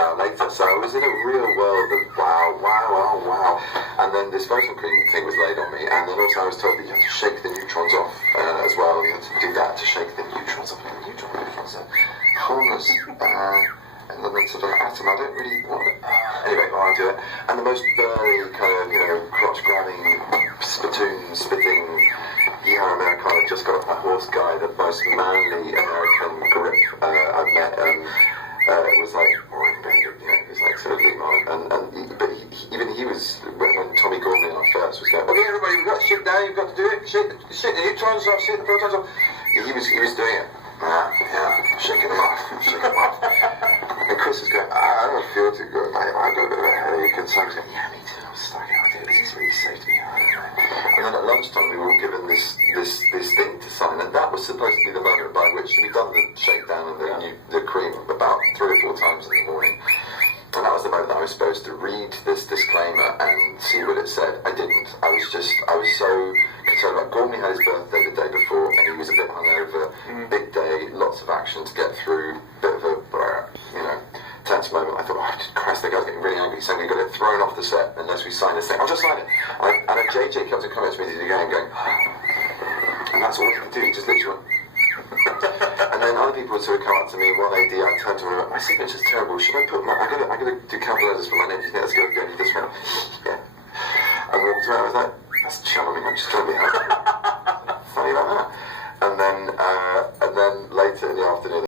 hour later. So I was in a real world of wow. And then this photon cream thing was laid on me, and then also I was told that you have to shake the neutrons off as well. You have to do that to shake the neutrons off. Neutrons are harmless elements of an atom. I don't really want it. Anyway, I do it. And the most burly kind of, crotch-grabbing, spittoon-spitting Americana just got off that horse guy, the most manly American grip I've met. It was like, it was like sort of but even he was, when Tommy Gormley and I first was going, okay everybody, we've got to shake down, you've got to do it, shake the neutrons off, shake the protons off. He was doing it. Shaking them off. And Chris was going, I don't feel too good, I've got a bit of a headache, and so I was going, yeah, me too, I was stuck out, is this really safe to me? I don't know. And then at lunchtime we were all given this thing to sign, and that was supposed to be the moment by which we'd done the shakedown and the cream about 3 or 4 times in the morning. And that was the moment that I was supposed to read this disclaimer and see what it said. I didn't. I was so concerned about Gormley had his birthday the day before, and he was a bit hungover. Big day, lots of action to get through, bit of a, tense moment. I thought, Christ, the guy's getting really angry, so we got it thrown off the set unless we sign this thing. I'll just sign it. And a JJ kept coming up to me again going, and that's all he could do, he just literally went, and then other people would sort of come up to me, one AD, I turned to him, my signature's terrible, should I put I gotta do capital letters for my name, do you think that's good? Yeah, he just went, yeah. I walked around, I was like, that's charming, I'm just trying to be happy. Funny about that. And then later in the afternoon,